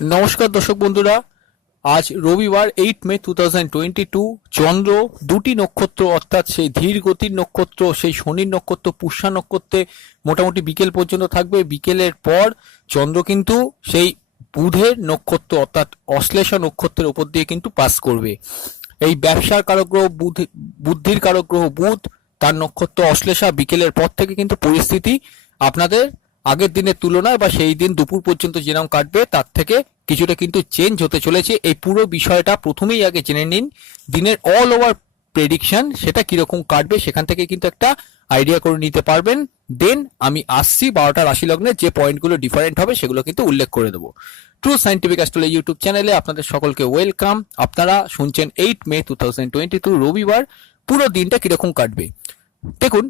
নমস্কার দর্শক বন্ধুরা, আজ রবিবার 8 মে 2022। চন্দ্র দুটি নক্ষত্র অর্থাৎ সেই ধীর গতির নক্ষত্র সেই শনির নক্ষত্র পুষ্যা নক্ষত্রে মোটামুটি বিকেল পর্যন্ত থাকবে। বিকেলের পর চন্দ্র কিন্তু সেই বুধের নক্ষত্র অর্থাৎ অশ্লেষা নক্ষত্রের উপর দিয়ে কিন্তু পাস করবে। এই ব্যবসার কারক গ্রহ বুদ্ধির কারক গ্রহ বুধ, তার নক্ষত্র অশ্লেষা। বিকেলের পর থেকে কিন্তু পরিস্থিতি আপনাদের আগের দিনের তুলনায় বা সেই দিন দুপুর পর্যন্ত যেরকম কাটবে তার থেকে কিছুটা কিন্তু চেঞ্জ হতে চলেছে। এই পুরো বিষয়টা প্রথমেই আগে জেনে নিন, দিনের অল ওভার প্রেডিকশন সেটা কিরকম কাটবে সেখান থেকে কিন্তু একটা আইডিয়া করে নিতে পারবেন। দেন আমি আসছি 12টা রাশি লগ্নে যে পয়েন্টগুলো ডিফারেন্ট হবে সেগুলো কিন্তু উল্লেখ করে দেবো। ট্রু সায়েন্টিফিক অ্যাস্ট্রোলজি ইউটিউব চ্যানেলে আপনাদের সকলকে ওয়েলকাম। আপনারা শুনছেন 8 মে 2022 রবিবার। পুরো দিনটা কিরকম কাটবে দেখুন।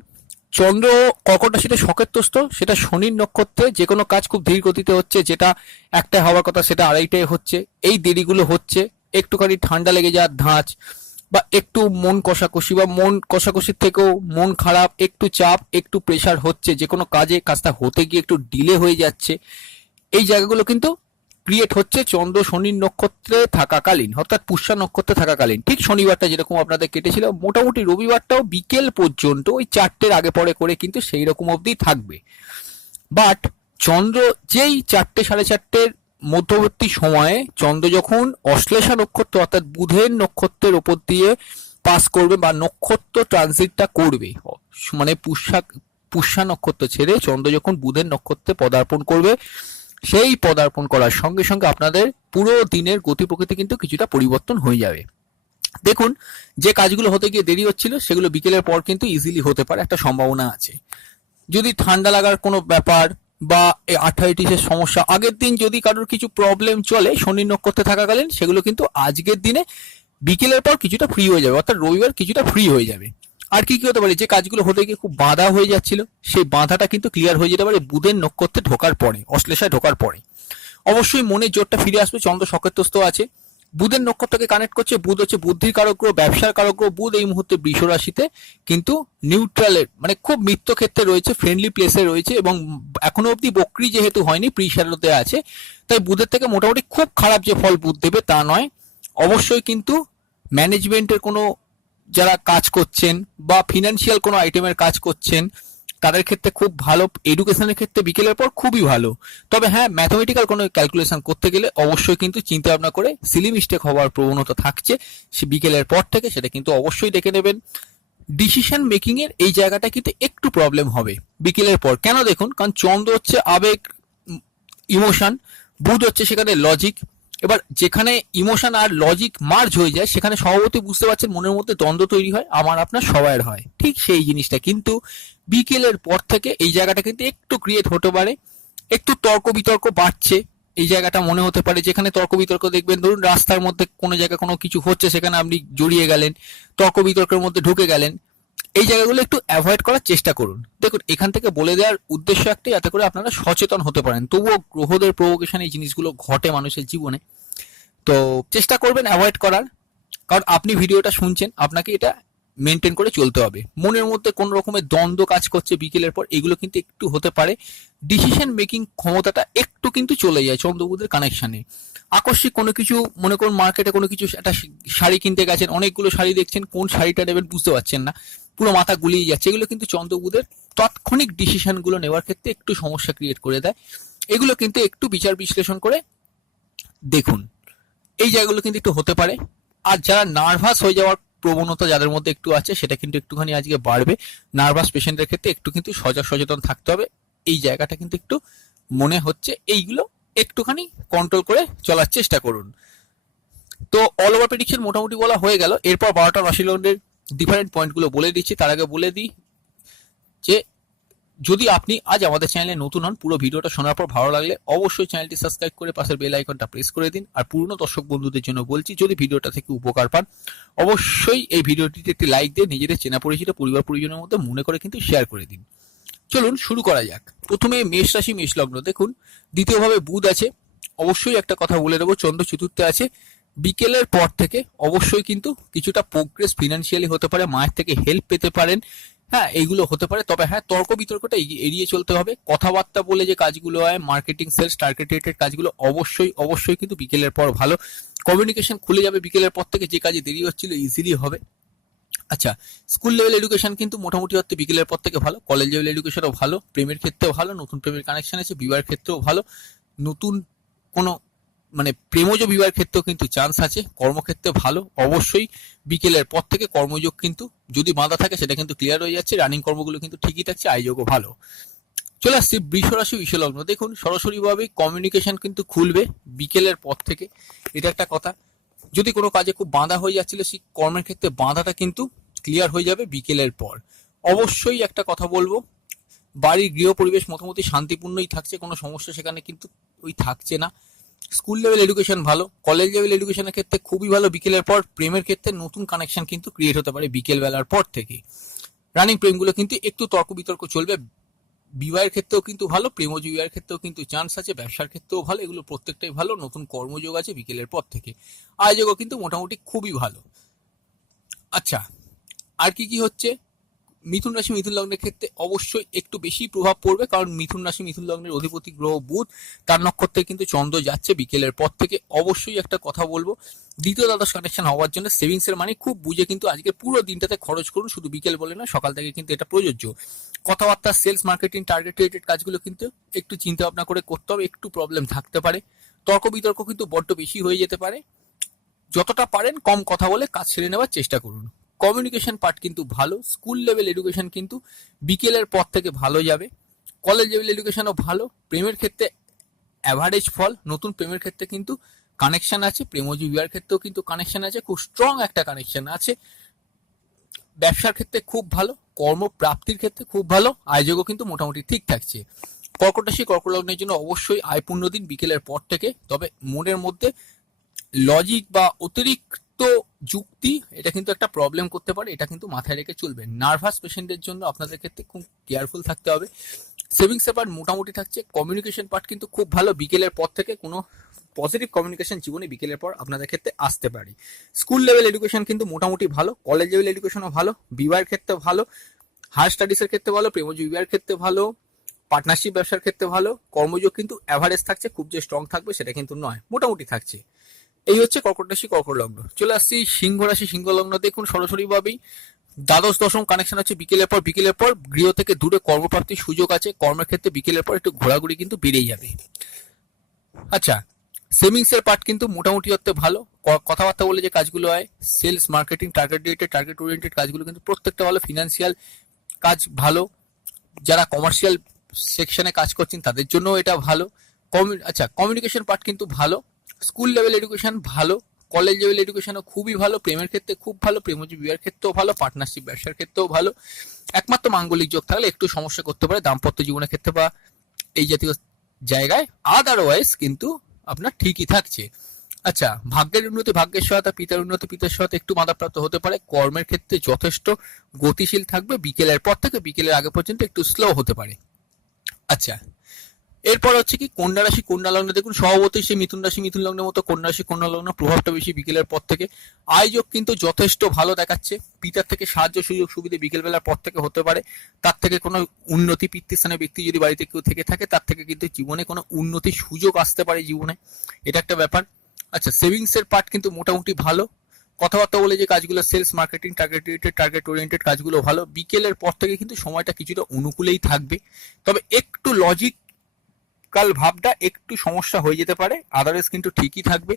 চন্দ্র কর্কট রাশিতে সকেতস্থ, সেটা শনির নক্ষত্রে। যে কোনো কাজ খুব ধীর গতিতে হচ্ছে, যেটা একটা হওয়ার কথা সেটা আড়াইটায় হচ্ছে। এই দেরিগুলো হচ্ছে, একটুখানি ঠান্ডা লেগে যাওয়ার ধাঁচ, বা একটু মন কষাকষি বা মন কষাকষির থেকেও মন খারাপ, একটু চাপ, একটু প্রেশার হচ্ছে, যে কোনো কাজটা হতে গিয়ে একটু ডিলে হয়ে যাচ্ছে। এই জায়গাগুলো কিন্তু ক্রিয়েট হচ্ছে চন্দ্র শনির নক্ষত্রে থাকাকালীন, অর্থাৎ পুষ্যা নক্ষত্রে থাকাকালীন। ঠিক শনিবারটা যেরকম আপনাদের কেটেছিল, মোটামুটি রবিবারটাও বিকেল পর্যন্ত ওই 4টের আগে পরে করে কিন্তু সেই রকম অবধি থাকবে। বাট চন্দ্র যেই 4টে 4:30 মধ্যবর্তী সময়ে চন্দ্র যখন অশ্লেষা নক্ষত্র অর্থাৎ বুধের নক্ষত্রের ওপর দিয়ে পাস করবে বা নক্ষত্র ট্রানজিটটা করবে, মানে পুষ্যা নক্ষত্র ছেড়ে চন্দ্র যখন বুধের নক্ষত্রে পদার্পণ করবে, সেই পদার্পণ করার সঙ্গে সঙ্গে আপনাদের পুরো দিনের গতি প্রকৃতি কিন্তু কিছুটা পরিবর্তন হয়ে যাবে। দেখুন, যে কাজগুলো হতে গিয়ে দেরি হচ্ছিল সেগুলো বিকেলের পর কিন্তু ইজিলি হতে পারে, একটা সম্ভাবনা আছে। যদি ঠান্ডা লাগার কোনো ব্যাপার বা আর্থারাইটিসের সমস্যা, আগের দিন যদি কারোর কিছু প্রবলেম চলে শনি নক্ষত্রে থাকাকালীন, সেগুলো কিন্তু আজকের দিনে বিকেলের পর কিছুটা ফ্রি হয়ে যাবে, অর্থাৎ রবিবার কিছুটা ফ্রি হয়ে যাবে। আর কি কি হতে পারে, যে কাজগুলো হতে গিয়ে খুব বাধা হয়ে যাচ্ছিল সেই বাধাটা কিন্তু ক্লিয়ার হয়ে যেতে পারে বুধের নক্ষত্রে ঢোকার পরে, অশ্লেষায় ঢোকার পরে। অবশ্যই মনের জোরটা ফিরে আসবে, চন্দ্র সকেতস্থ আছে, বুধের নক্ষত্রকে কানেক্ট করছে। বুধ হচ্ছে বুদ্ধির কারক গ্রহ, ব্যবসার কারক গ্রহ। বুধ এই মুহূর্তে বৃষ রাশিতে কিন্তু নিউট্রালের মানে খুব মিত্র ক্ষেত্রে রয়েছে, ফ্রেন্ডলি প্লেসে রয়েছে, এবং এখনো অবধি বক্রি যেহেতু হয়নি, প্রিশারতে আছে, তাই বুধের থেকে মোটামুটি খুব খারাপ যে ফল বুধ দেবে তা নয়। অবশ্যই কিন্তু ম্যানেজমেন্টের কোনো যারা কাজ করছেন বা ফিনান্সিয়াল কোনো আইটেমের কাজ করছেন তাদের ক্ষেত্রে খুব ভালো, এডুকেশনের ক্ষেত্রে বিকেলের পর খুবই ভালো। তবে হ্যাঁ, ম্যাথমেটিক্যাল কোনো ক্যালকুলেশন করতে গেলে অবশ্যই কিন্তু চিন্তা ভাবনা করে সিলি মিস্টেক হওয়ার প্রবণতা থাকছে সে বিকেলের পর থেকে, সেটা কিন্তু অবশ্যই দেখে নেবেন। ডিসিশন মেকিং এর এই জায়গাটা কিন্তু একটু প্রবলেম হবে বিকেলের পর। কেন দেখুন, কারণ চন্দ্র হচ্ছে আবেগ, ইমোশন, বুধ হচ্ছে সেখানে লজিক। এবার যেখানে ইমোশন আর লজিক মার্জ হয়ে যায় সেখানে স্বভাবতই বুঝতে পারছেন মনের মধ্যে দ্বন্দ্ব তৈরি হয়, আমার আপনার সবাইয়ের হয়। ঠিক সেই জিনিসটা কিন্তু বিকেলের পর থেকে এই জায়গাটা কিন্তু একটু ক্রিয়েট হতে পারে, একটু তর্ক বিতর্ক বাড়ছে। এই জায়গাটা মনে হতে পারে যেখানে তর্ক বিতর্ক দেখবেন, ধরুন রাস্তার মধ্যে কোনো জায়গায় কোনো কিছু হচ্ছে, সেখানে আপনি জড়িয়ে গেলেন, তর্ক বিতর্কের মধ্যে ঢুকে গেলেন। এই জায়গাগুলো একটু অ্যাভয়েড করার চেষ্টা করুন। দেখুন, এখান থেকে বলে দেওয়ার উদ্দেশ্য একটাই, যাতে করে আপনারা সচেতন হতে পারেন। তবুও গ্রহদের প্রভোকেশন এই জিনিসগুলো ঘটে মানুষের জীবনে, তো চেষ্টা করবেন অ্যাভয়েড করার। কারণ আপনি ভিডিওটা শুনছেন, আপনাকে এটা মেনটেন করে চলতে হবে। মনের মধ্যে কোন রকমের দ্বন্দ্ব কাজ করছে বিকেলের পর, এগুলো কিন্তু একটু হতে পারে। ডিসিশন মেকিং ক্ষমতাটা একটু কিন্তু চলে যায় চন্দ্রবুধের কানেকশনে। আকস্মিক কোনো কিছু, মনে করুন মার্কেটে কোনো কিছু, একটা শাড়ি কিনতে গেছেন, অনেকগুলো শাড়ি দেখছেন, কোন শাড়িটা নেবেন বুঝতে পারছেন না, পুরো মাথা গুলিয়ে যাচ্ছে। এগুলো কিন্তু চন্দ্রবুধের তাৎক্ষণিক ডিসিশনগুলো নেওয়ার ক্ষেত্রে একটু সমস্যা ক্রিয়েট করে দেয়। এগুলো কিন্তু একটু বিচার বিশ্লেষণ করে দেখুন, এই জায়গাগুলো কিন্তু একটু হতে পারে। আর যারা নার্ভাস হয়ে যাওয়ার প্রবণতা যাদের মধ্যে একটু আছে, সেটা কিন্তু একটুখানি আজকে বাড়বে। নার্ভাস পেশেন্টের ক্ষেত্রে একটু কিন্তু সচেতন থাকতে হবে। এই জায়গাটা কিন্তু একটু মনে হচ্ছে, এইগুলো একটুখানি কন্ট্রোল করে চলার চেষ্টা করুন। তো অল ওভার প্রেডিকশন মোটামুটি বলা হয়ে গেল। এরপর 12টা রাশি লগ্নের ডিফারেন্ট পয়েন্টগুলো বলে দিচ্ছি। তার আগে বলে দিই যে যদি আপনি আজ আমাদের চ্যানেলে নতুন হন, পুরো ভিডিওটা শোনার পর ভালো লাগলে অবশ্যই চ্যানেলটি সাবস্ক্রাইব করে পাশের বেল আইকনটা প্রেস করে দিন। আর পুরনো দর্শক বন্ধুদের জন্য বলছি, যদি ভিডিওটা থেকে উপকার পান অবশ্যই এই ভিডিওটিতে একটি লাইক দিয়ে নিজেদের চেনা পরিচিত পরিবার পরিজনের মধ্যে মনে করে কিন্তু শেয়ার করে দিন। চলুন শুরু করা যাক। প্রথমে মেষ রাশি, মেষ লগ্ন। দেখুন, দ্বিতীয়ভাবে বুধ আছে। অবশ্যই একটা কথা বলে দেবো, চন্দ্র চতুর্থে আছে। বিকেলের পর থেকে অবশ্যই কিন্তু কিছুটা প্রোগ্রেস ফিনান্সিয়ালি হতে পারে, মায়ের থেকে হেল্প পেতে পারেন। হ্যাঁ, এইগুলো হতে পারে। তবে হ্যাঁ, তর্ক বিতর্কটা এড়িয়ে চলতে হবে। কথাবার্তা বলে যে কাজগুলো হয়, মার্কেটিং, সেলস, টার্গেট রিলেটেড কাজগুলো অবশ্যই অবশ্যই কিন্তু বিকেলের পর ভালো। কমিউনিকেশন খুলে যাবে বিকেলের পর থেকে, যে কাজে দেরি হচ্ছিল ইজিলি হবে। আচ্ছা, স্কুল লেভেল এডুকেশন কিন্তু মোটামুটি অর্থে বিকেলের পর থেকে ভালো। কলেজ লেভেল এডুকেশনও ভালো, প্রেমের ক্ষেত্রেও ভালো, নতুন প্রেমের কানেকশন আছে, বিবাহের ক্ষেত্রেও ভালো, নতুন কোনো মানে প্রেমজ বিবাহের ক্ষেত্রেও কিন্তু চান্স আছে। কর্মক্ষেত্রে ভালো, অবশ্যই বিকেলের পর থেকে কর্মযোগ কিন্তু যদি বাঁধা থাকে সেটা কিন্তু ক্লিয়ার হয়ে যাচ্ছে। রানিং কর্মগুলো কিন্তু ঠিকই থাকছে, আয়যোগও ভালো। চলে আসছি বৃষ রাশি বিষলগ্ন। দেখুন সরাসরিভাবে কমিউনিকেশন কিন্তু খুলবে বিকেলের পর থেকে, এটা একটা কথা। যদি কোনো কাজে খুব বাঁধা হয়ে যাচ্ছিল, সেই কর্মের ক্ষেত্রে বাঁধাটা কিন্তু ক্লিয়ার হয়ে যাবে বিকেলের পর। অবশ্যই একটা কথা বলবো, বাড়ির গৃহ পরিবেশ মোটামুটি শান্তিপূর্ণই থাকছে, কোনো সমস্যা সেখানে কিন্তু ওই থাকছে না। স্কুল লেভেল এডুকেশন ভালো, কলেজ লেভেল এডুকেশনের ক্ষেত্রে খুবই ভালো বিকেলের পর। প্রেমের ক্ষেত্রে নতুন কানেকশন কিন্তু ক্রিয়েট হতে পারে বিকেল বেলার পর থেকে। রানিং প্রেমগুলো কিন্তু একটু তর্ক বিতর্ক চলবে। বিবাহের ক্ষেত্রেও কিন্তু ভালো, প্রেমজ বিবাহের ক্ষেত্রেও কিন্তু চান্স আছে, ব্যবসার ক্ষেত্রেও ভালো, এগুলো প্রত্যেকটাই ভালো। নতুন কর্মযোগ আছে বিকেলের পর থেকে, আয়োজকও কিন্তু মোটামুটি খুবই ভালো। আচ্ছা, আর কি কি হচ্ছে? মিথুন রাশি মিথুন লগ্নের ক্ষেত্রে অবশ্যই একটু বেশি প্রভাব পড়বে, কারণ মিথুন রাশি মিথুন লগ্নের অধিপতি গ্রহ বুধ, তার নক্ষত্রে কিন্তু চন্দ্র যাচ্ছে বিকেলের পর থেকে। অবশ্যই একটা কথা বলবো, দ্বিতীয় দ্বাদশ কানেকশন হওয়ার জন্য সেভিংস এর মানি খুব বুঝে কিন্তু আজকে পুরো দিনটাতে খরচ করুন, শুধু বিকেল বলে না, সকাল থেকে কিন্তু এটা প্রযোজ্য। কথাবার্তা, সেলস, মার্কেটিং, টার্গেট রিলেটেড কাজগুলো কিন্তু একটু চিন্তা ভাবনা করে করতে হবে, একটু প্রবলেম থাকতে পারে। তর্ক বিতর্ক কিন্তু বড্ড বেশি হয়ে যেতে পারে। যতটা পারেন কম কথা বলে কাজ সেরে নেওয়ার চেষ্টা করুন। কমিউনিকেশন পার্ট কিন্তু ভালো। স্কুল লেভেল এডুকেশন কিন্তু বিকেলের পর থেকে ভালো যাবে। কলেজ লেভেল এডুকেশনও ভালো। প্রেমের ক্ষেত্রে অ্যাভারেজ ফল, নতুন প্রেমের ক্ষেত্রে কিন্তু কানেকশন আছে, প্রেমজ বিবাহের ক্ষেত্রেও কিন্তু কানেকশন আছে, খুব স্ট্রং একটা কানেকশন আছে। ব্যবসার ক্ষেত্রে খুব ভালো, কর্মপ্রাপ্তির ক্ষেত্রে খুব ভালো, আয়োজকও কিন্তু মোটামুটি ঠিক থাকছে। কর্কট রাশি কর্কট লগ্নের জন্য অবশ্যই আয়পূর্ণ দিন বিকেলের পর থেকে। তবে মনের মধ্যে লজিক বা অতিরিক্ত যুক্তি এটা কিন্তু একটা প্রবলেম করতে পারে, এটা কিন্তু মাথায় রেখে চলবে। নার্ভাস পেশেন্টের জন্য আপনাদের ক্ষেত্রে খুব কেয়ারফুল থাকতে হবে। সেভিংস এর পার্ট মোটামুটি থাকছে, কমিউনিকেশন পার্ট কিন্তু খুব ভালো বিকেলের পর থেকে। কোনো পজিটিভ কমিউনিকেশন জীবনে বিকেলের পর আপনাদের ক্ষেত্রে আসতে পারে। স্কুল লেভেল এডুকেশন কিন্তু মোটামুটি ভালো, কলেজ লেভেল এডুকেশনও ভালো, বিবাহের ক্ষেত্রে ভালো, হায়ার স্টাডিজের ক্ষেত্রে ভালো, প্রেমজ বিবাহের ক্ষেত্রে ভালো, পার্টনারশিপ ব্যবসার ক্ষেত্রে ভালো। কর্মযোগ কিন্তু অ্যাভারেজ থাকছে, খুব যে স্ট্রং থাকবে সেটা কিন্তু নয়, মোটামুটি থাকছে। এই হচ্ছে কর্কট রাশি কর্কট লগ্ন। চলে আসছি সিংহ রাশি সিংহ লগ্ন। দেখুন সরাসরি ভাবেই দ্বাদশ দশম কানেকশন আছে বিকেলের পর। বিকেলের পর গৃহ থেকে দূরে কর্মপ্রাপ্তির সুযোগ আছে। কর্মের ক্ষেত্রে বিকেলের পর একটু ঘোরাঘুরি কিন্তু বেড়েই যাবে। আচ্ছা, সেভিংস এর পার্ট কিন্তু মোটামুটি অর্থে ভালো। কথাবার্তা বলে যে কাজগুলো হয়, sales, marketing, target related, target oriented কাজগুলো কিন্তু প্রত্যেকটা ভালো। ফিনান্সিয়াল কাজ ভালো, যারা কমার্শিয়াল সেকশনে কাজ করছেন তাদের জন্য এটা ভালো। আচ্ছা, কমিউনিকেশন পার্ট কিন্তু ভালো। স্কুল লেভেল এডুকেশন ভালো, কলেজ লেভেল এডুকেশনও খুবই ভালো, প্রেমের ক্ষেত্রে খুব ভালো, প্রেমজ বিবাহের ক্ষেত্রেও ভালো, পার্টনারশিপ ব্যবসার ক্ষেত্রেও ভালো। একমাত্র মাঙ্গলিক যোগ থাকলে একটু সমস্যা করতে পারে দাম্পত্য জীবনের ক্ষেত্রে বা এই জাতীয় জায়গায়, আদারওয়াইজ কিন্তু আপনার ঠিকই থাকছে। আচ্ছা, ভাগ্যের উন্নতি ভাগ্যের সহায়তা, পিতার উন্নতি পিতার সহায়তা একটু বাধাপ্রাপ্ত হতে পারে। কর্মের ক্ষেত্রে যথেষ্ট গতিশীল থাকবে বিকেলের পর থেকে, বিকেলের আগে পর্যন্ত একটু স্লো হতে পারে। আচ্ছা, এরপর হচ্ছে কি কন্যা রাশি কন্যা লগ্ন। দেখুন স্বভাবতই সেই মিথুন রাশি মিথুন লগ্নের মতো কন্যা রাশি কন্যা লগ্ন, প্রভাবটা বেশি বিকেলের পর থেকে। আয়োজক কিন্তু যথেষ্ট ভালো দেখাচ্ছে। পিতার থেকে সাহায্য সুযোগ সুবিধা বিকেল বেলার পর থেকে হতে পারে। তার থেকে কোনো উন্নতি, পিতৃস্থানের ব্যক্তি যদি বাড়িতে কেউ থেকে থাকে তার থেকে কিন্তু জীবনে কোনো উন্নতির সুযোগ আসতে পারে জীবনে, এটা একটা ব্যাপার। আচ্ছা, সেভিংস এর পার্ট কিন্তু মোটামুটি ভালো। কথাবার্তা বলে যে কাজগুলো, sales, marketing, target related, target oriented কাজগুলো ভালো। বিকেলের পর থেকে কিন্তু সময়টা কিছুটা অনুকূলেই থাকবে, তবে একটু লজিক কাল ভাবটা একটু সমস্যা হয়ে যেতে পারে, আদারওয়াইজ কিন্তু ঠিকই থাকবে।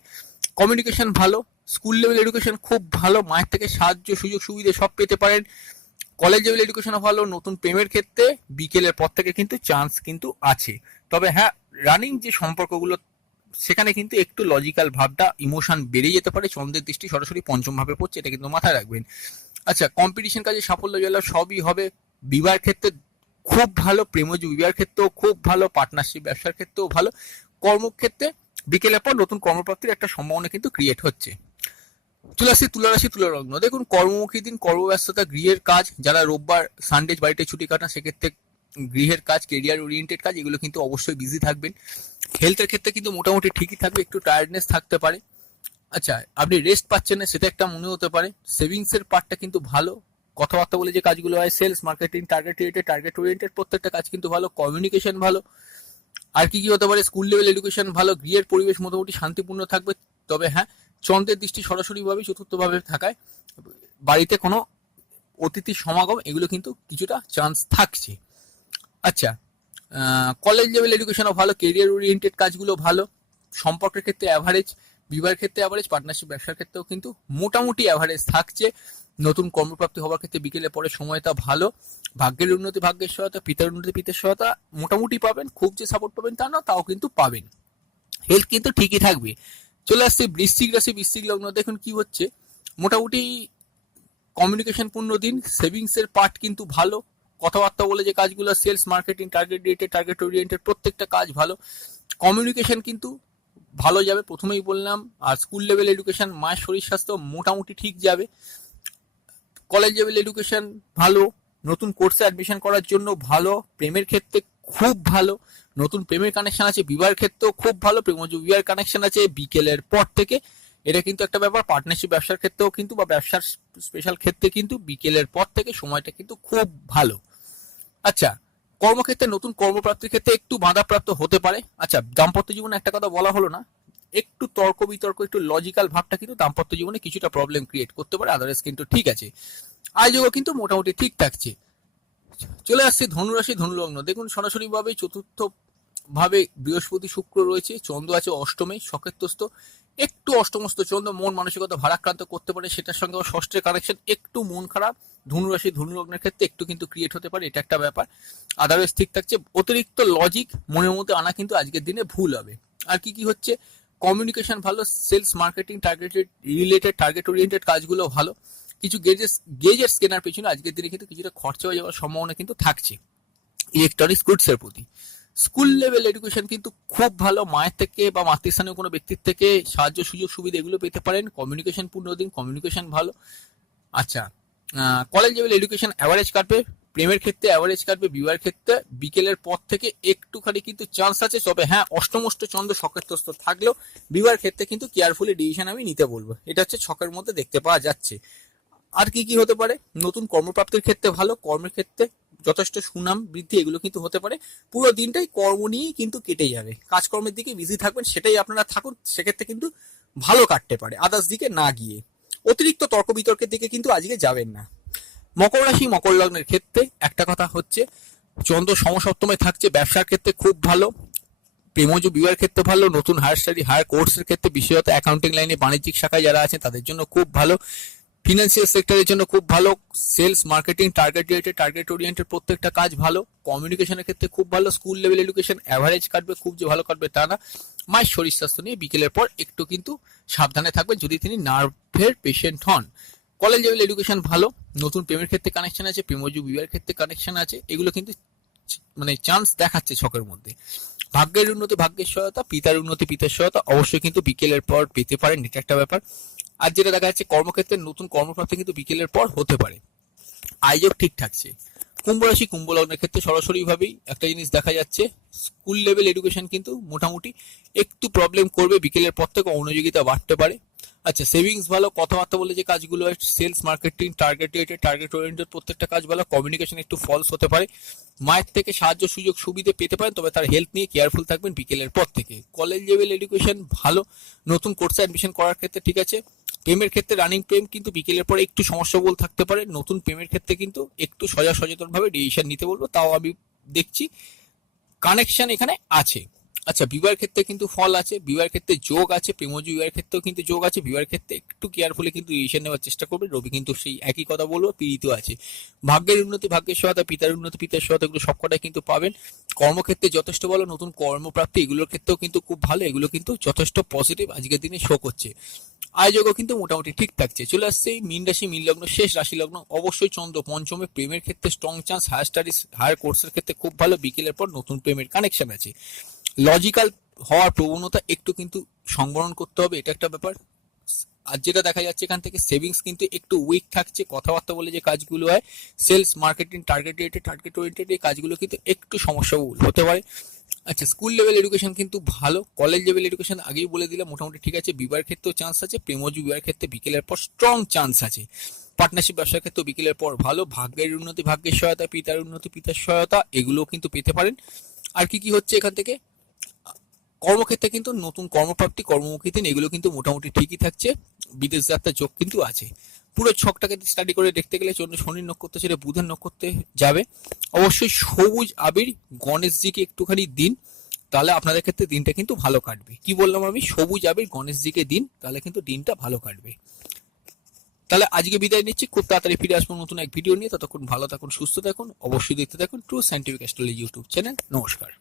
কমিউনিকেশন ভালো, স্কুল লেভেল এডুকেশন খুব ভালো, মায়ের থেকে সাহায্য সুযোগ সুবিধা সব পেতে পারেন। কলেজ লেভেল এডুকেশনও ভালো, নতুন প্রেমের ক্ষেত্রে বিকেলের পর থেকে কিন্তু চান্স কিন্তু আছে। তবে হ্যাঁ, রানিং যে সম্পর্কগুলো সেখানে কিন্তু একটু লজিক্যাল ভাবটা, ইমোশন বেড়ে যেতে পারে। চন্দ্রের দৃষ্টি সরাসরি পঞ্চম ভাবে পড়ছে, এটা কিন্তু মাথায় রাখবেন। আচ্ছা, কম্পিটিশন কাজে সাফল্য জয়লাভ সবই হবে। বিবাহের ক্ষেত্রে খুব ভালো, প্রেমজ বিবাহের ক্ষেত্রেও খুব ভালো, পার্টনারশিপ ব্যবসার ক্ষেত্রেও ভালো। কর্মক্ষেত্রে বিকেলের পর নতুন কর্মপ্রাপ্তির একটা সম্ভাবনা কিন্তু ক্রিয়েট হচ্ছে। চলে আসছি তুলা রাশি তুলা লগ্ন। দেখুন কর্মমুখী দিন, কর্মব্যস্ততা, গৃহের কাজ, যারা রোববার সানডে বাড়িতে ছুটি কাটান সেক্ষেত্রে গৃহের কাজ, কেরিয়ার ওরিয়েন্টেড কাজ, এগুলো কিন্তু অবশ্যই বিজি থাকবেন। হেলথের ক্ষেত্রে কিন্তু মোটামুটি ঠিকই থাকবে, একটু টায়ার্ডনেস থাকতে পারে। আচ্ছা, আপনি রেস্ট পাচ্ছেন না সেটা একটা মনে হতে পারে। সেভিংস এর পার্টটা কিন্তু ভালো, কথাবার্তা বলে যে কাজগুলো হয়, সেলস, মার্কেটিং, টার্গেট ওরিয়েন্টেড প্রত্যেকটা কাজ কিন্তু ভালো, কমিউনিকেশন ভালো। আর কি কি হতে পারে, স্কুল লেভেল এডুকেশন ভালো, গৃহের পরিবেশ মোটামুটি শান্তিপূর্ণ থাকবে। তবে হ্যাঁ, চন্দ্রের দৃষ্টি সরাসরিভাবে চতুর্থভাবে থাকায় বাড়িতে কোনো অতিথির সমাগম এগুলো কিন্তু কিছুটা চান্স থাকছে। আচ্ছা, কলেজ লেভেল এডুকেশনও ভালো, কেরিয়ার ওরিয়েন্টেড কাজগুলো ভালো, সম্পর্কের ক্ষেত্রে অ্যাভারেজ, বিবাহের ক্ষেত্রে অ্যাভারেজ, পার্টনারশিপ ব্যবসার ক্ষেত্রেও কিন্তু মোটামুটি অ্যাভারেজ থাকছে। নতুন কর্মপ্রাপ্তি হওয়ার ক্ষেত্রে বিকেলে পরে সময়টা ভালো, ভাগ্যের উন্নতি ভাগ্যের সহায়তা, পিতার উন্নতি পিতার সহায়তা মোটামুটি পাবেন, খুব যে সাপোর্ট পাবেন তা না, তাও কিন্তু পাবেন। হেলথ কিন্তু ঠিকই থাকবে। চলে আসছে বৃশ্চিক রাশি, বৃশ্চিক লগ্ন। দেখুন কি হচ্ছে, মোটামুটি কমিউনিকেশন পূর্ণ দিন, সেভিংস এর পার্ট কিন্তু ভালো, কথাবার্তা বলে যে কাজগুলো, সেলস, মার্কেটিং, টার্গেট ওরিয়েন্টেড প্রত্যেকটা কাজ ভালো, কমিউনিকেশন কিন্তু ভালো যাবে, প্রথমেই বললাম। আর স্কুল লেভেল এডুকেশন, মায়ের শরীর স্বাস্থ্য মোটামুটি ঠিক যাবে। কলেজ লেভেল এডুকেশন ভালো, নতুন কোর্সে অ্যাডমিশন করার জন্য ভালো, প্রেমের ক্ষেত্রে খুব ভালো, নতুন প্রেমের কানেকশন আছে, বিবাহের ক্ষেত্রেও খুব ভালো, প্রেমজ বিবাহের কানেকশন আছে বিকেলের পর থেকে, এটা কিন্তু একটা ব্যাপার। পার্টনারশিপ ব্যবসার ক্ষেত্রেও কিন্তু বা ব্যবসার স্পেশাল ক্ষেত্রে কিন্তু বিকেলের পর থেকে সময়টা কিন্তু খুব ভালো। আচ্ছা, কর্মক্ষেত্রে নতুন কর্মপ্রাপ্তির ক্ষেত্রে একটু বাধাপ্রাপ্ত হতে পারে। আচ্ছা, দাম্পত্য জীবনে একটা কথা বলা হলো না, একটু তর্ক বিতর্ক, একটু লজিক্যাল ভাবটা কিন্তু দাম্পত্য জীবনে কিছুটা প্রবলেম ক্রিয়েট করতে পারে, আদারওয়াইজ কিন্তু ঠিক আছে। আয়োগও কিন্তু মোটামুটি ঠিক থাকছে। চলে আসছে ধনুরাশি, ধনুলগ্ন। দেখুন সরাসরিভাবে চতুর্থ ভাবে বৃহস্পতি শুক্র রয়েছে, চন্দ্র আছে অষ্টমে সকেতস্থ, একটু অষ্টমস্ত চন্দ্র মন মানসিকতা ভারাক্রান্ত করতে পারে, সেটার সঙ্গে ষষ্ঠের কানেকশন, একটু মন খারাপ ধনুরাশি ধনুলগ্নের ক্ষেত্রে একটু কিন্তু ক্রিয়েট হতে পারে, এটা একটা ব্যাপার। আদারওয়াইজ ঠিক থাকছে। অতিরিক্ত লজিক মনের মধ্যে আনা কিন্তু আজকের দিনে ভুল হবে। আর কি কি হচ্ছে, কমিউনিকেশন ভালো, সেলস, মার্কেটিং, টার্গেট ওরিয়েন্টেড কাজগুলো ভালো, কিছু গেজেটস কেনার পেছনে আজকের দিনে কিন্তু কিছুটা খরচা হয়ে যাওয়ার সম্ভাবনা কিন্তু থাকছে ইলেকট্রনিক্স গুডস এর প্রতি। স্কুল লেভেল এডুকেশন কিন্তু খুব ভালো, মায়ের থেকে বা মাতৃস্থানীয় কোনো ব্যক্তির থেকে সাহায্য সুযোগ সুবিধা এগুলো পেতে পারেন, কমিউনিকেশন পূর্ণ দিন, কমিউনিকেশন ভালো। আচ্ছা, কলেজ লেভেল এডুকেশন অ্যাভারেজ কাটবে, প্রেমের ক্ষেত্রে অ্যাভারেজ কাটবে, বিবাহের ক্ষেত্রে বিকেলের পর থেকে একটুখানি কিন্তু চান্স আছে। তবে হ্যাঁ, অষ্টমষ্ট চন্দ্র সকেতস্থ থাকলেও বিবাহের ক্ষেত্রে কিন্তু কেয়ারফুলি ডিসিশন আমি নিতে বলবো, এটা হচ্ছে ছকের মধ্যে দেখতে পাওয়া যাচ্ছে। আর কি কি হতে পারে, নতুন কর্মপ্রাপ্তির ক্ষেত্রে ভালো, কর্মের ক্ষেত্রে যথেষ্ট সুনাম বৃদ্ধি এগুলো কিন্তু হতে পারে। পুরো দিনটাই কর্ম নিয়েই কিন্তু কেটে যাবে, কাজকর্মের দিকে বিজি থাকবেন, সেটাই আপনারা থাকুন, সেক্ষেত্রে কিন্তু ভালো কাটতে পারে আদার্স দিকে না গিয়ে। অতিরিক্ত তর্ক বিতর্কের দিকে কিন্তু আজকে যাবেন না। মকর রাশি, মকর লগ্নের ক্ষেত্রে একটা কথা হচ্ছে, চন্দ্র সমসপ্তমে থাকছে, ব্যবসার ক্ষেত্রে খুব ভালো, প্রেমজ বিবাহের ক্ষেত্রে ভালো, নতুন হায়ার স্টাডি হায়ার কোর্সের ক্ষেত্রে বিশেষত অ্যাকাউন্টিং লাইনে বাণিজ্যিক শাখায় যারা আছেন তাদের জন্য খুব ভালো, ফিনান্সিয়াল সেক্টরের জন্য খুব ভালো, সেলস, মার্কেটিং, টার্গেট ওরিয়েন্টেড প্রত্যেকটা কাজ ভালো, কমিউনিকেশনের ক্ষেত্রে খুব ভালো, স্কুল লেভেল এডুকেশন অ্যাভারেজ কাটবে, খুব যে ভালো কাটবে তা না। মায়ের শরীর স্বাস্থ্য নিয়ে বিকেলের পর একটু কিন্তু সাবধানে থাকবেন যদি তিনি নার্ভের পেশেন্ট হন। কলেজ লেভেল এডুকেশন ভালো, নতুন প্রেমের ক্ষেত্রে কানেকশন আছে, প্রেমজ বিবাহের ক্ষেত্রে কানেকশন আছে, এগুলো কিন্তু মানে চান্স দেখাচ্ছে ছকের মধ্যে। ভাগ্যের উন্নতি ভাগ্যের সহায়তা, পিতার উন্নতি পিতার সহায়তা অবশ্যই কিন্তু বিকেলের পর পেতে পারেন, এটা একটা ব্যাপার। আর যেটা দেখা যাচ্ছে, কর্মক্ষেত্রে নতুন কর্মপ্রাপ্তি কিন্তু বিকেলের পর হতে পারে। আয়োগ ঠিক থাকছে। কুম্ভ রাশি, কুম্ভ লগ্নের ক্ষেত্রে সরাসরিভাবেই একটা জিনিস দেখা যাচ্ছে, স্কুল লেভেল এডুকেশন কিন্তু মোটামুটি একটু প্রবলেম করবে, বিকেলের পর থেকে অনুযোগিতা বাড়তে পারে। আচ্ছা, সেভিংস ভালো, কথাবার্তা বলে যে কাজগুলো হয়, সেলস, মার্কেটিং, টার্গেট ওরিয়েন্টেড প্রত্যেকটা কাজ ভালো, কমিউনিকেশন একটু ফলস হতে পারে, মায়ের থেকে সাহায্য সুযোগ সুবিধে পেতে পারেন, তবে তার হেলথ নিয়ে কেয়ারফুল থাকবেন বিকেলের পর থেকে। কলেজ লেভেল এডুকেশন ভালো, নতুন কোর্সে অ্যাডমিশন করার ক্ষেত্রে ঠিক আছে। প্রেমের ক্ষেত্রে রানিং প্রেম কিন্তু বিকেলের পরে একটু সমস্যা বল থাকতে পারে, নতুন প্রেমের ক্ষেত্রে কিন্তু একটু সচেতন ভাবে ডিসিশন নিতে বলবো, তাও আমি দেখছি কানেকশন এখানে আছে। আচ্ছা, বিবাহের ক্ষেত্রে কিন্তু ফল আছে, বিবাহের ক্ষেত্রে যোগ আছে, প্রেমজ বিবাহের ক্ষেত্রেও কিন্তু যোগ আছে, বিবাহের ক্ষেত্রে একটু কেয়ারফুলি কিন্তু ডিসিশন নেওয়ার চেষ্টা করবে। রবি কিন্তু সেই একই কথা বলবো, পীড়িত আছে। ভাগ্যের উন্নতি ভাগ্যের সহায়তা, পিতার উন্নতি পিতার সহায়তা এগুলো সবকটাই কিন্তু পাবেন। কর্মক্ষেত্রে যথেষ্ট ভালো, নতুন কর্মপ্রাপ্তি এগুলোর ক্ষেত্রেও কিন্তু খুব ভালো, এগুলো কিন্তু যথেষ্ট পজিটিভ আজকের দিনে শো করছে। আয়োজকও কিন্তু মোটামুটি ঠিক থাকছে। চলে আসছে মীন রাশি, মীন লগ্ন শেষ রাশি লগ্ন। অবশ্যই চন্দ্র পঞ্চমে, প্রেমের ক্ষেত্রে strong chance, higher studies higher কোর্সের ক্ষেত্রে খুব ভালো, বিকেলের পর নতুন প্রেমের কানেকশন আছে। লজিক্যাল হওয়ার প্রবণতা একটু কিন্তু সংবরণ করতে হবে, এটা একটা ব্যাপার। আর যেটা দেখা যাচ্ছে এখান থেকে, সেভিংস কিন্তু একটু উইক থাকছে, কথাবার্তা বলে যে কাজগুলো হয়, সেলস, মার্কেটিং, টার্গেট ওরিয়েন্টেড এই কাজগুলো কিন্তু একটু সমস্যা হতে পারে। আচ্ছা, স্কুল লেভেল এডুকেশন কিন্তু ভালো, কলেজ লেভেল এডুকেশন আগেই বলে দিলাম মোটামুটি ঠিক আছে। বিবাহের ক্ষেত্রেও চান্স আছে, প্রেমজ বিবাহের ক্ষেত্রে বিকেলের পর স্ট্রং চান্স আছে। পার্টনারশিপ ব্যবসার ক্ষেত্রেও বিকেলের পর ভালো। ভাগ্যের উন্নতি, ভাগ্যের সহায়তা, পিতার উন্নতি, পিতার সহায়তা, এগুলোও কিন্তু পেতে পারেন। আর কি কি হচ্ছে এখান থেকে, কর্মক্ষেত্রে কিন্তু নতুন কর্মপ্রাপ্তি, কর্মমুখী দিন, এগুলো কিন্তু মোটামুটি ঠিকই থাকছে। বিদেশ যাত্রার যোগ কিন্তু আছে। পুরো ছকটাকে স্টাডি করে দেখতে গেলে শনির নক্ষত্র ছেড়ে বুধের নক্ষত্রে যাবে। অবশ্যই সবুজ আবির গণেশজিকে একটুখানি দিন, তাহলে আপনাদের ক্ষেত্রে দিনটা কিন্তু ভালো কাটবে। কি বললাম আমি, সবুজ আবির গণেশজিকে দিন, তাহলে কিন্তু দিনটা ভালো কাটবে। তাহলে আজকে বিদায় নিচ্ছি, খুব তাড়াতাড়ি ফিরে আসবো নতুন এক ভিডিও নিয়ে। ততক্ষণ ভালো থাকুন, সুস্থ থাকুন, অবশ্যই দেখতে থাকুন true scientific astrology YouTube channel. নমস্কার।